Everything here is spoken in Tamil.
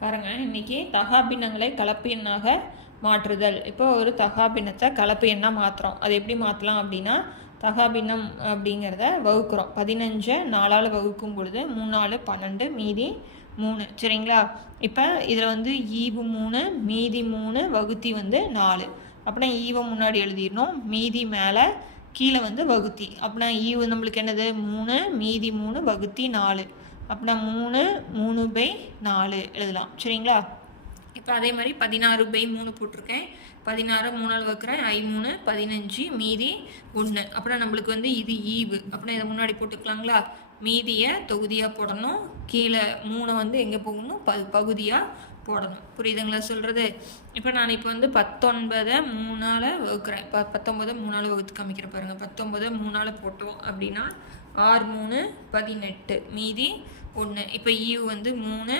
பாருங்கள், இன்றைக்கி தகாபின்னங்களை கலப்பு எண்ணாக மாற்றுதல். இப்போ ஒரு தகாபின்னத்தை கலப்பு எண்ணாக மாற்றுறோம். அது எப்படி மாற்றலாம் அப்படின்னா, தகாபின்னம் அப்படிங்கிறத வகுக்கிறோம். 15 4ஆல் வகுக்கும் பொழுது 3 4 12 மீதி 3. சரிங்களா? இப்போ இதில் வந்து ஈவு 3 மீதி 3 வகுத்தி வந்து 4. அப்படின்னா ஈவை முன்னாடி எழுதிடணும், மீதி மேலே கீழே வந்து வகுத்தி. அப்படின்னா ஈவு நம்மளுக்கு என்னது 3 மீதி 3 வகுத்தி 4. அப்படின்னா 3/4 எழுதலாம். சரிங்களா? இப்போ அதே மாதிரி 16/3 போட்டிருக்கேன். 16 3ஆல் வகுக்கிறேன், I3 15 மீதி 1. அப்படின்னா நம்மளுக்கு வந்து இது ஈவு. அப்படின்னா இதை முன்னாடி போட்டுக்கலாங்களா? மீதியை தொகுதியாக போடணும், கீழே 3 வந்து எங்கே போகணும், பகுதியாக போடணும். புரியுதுங்களா சொல்கிறது? இப்போ நான் இப்போ வந்து 19 3ஆல் வகுக்கிறேன். இப்போ 19 3ஆல் வகுத்து காமிக்கிற பாருங்கள். 19 3ஆல் போட்டோம் அப்படின்னா 6 3 18 மீதி 1. இப்போ ஈவு வந்து 3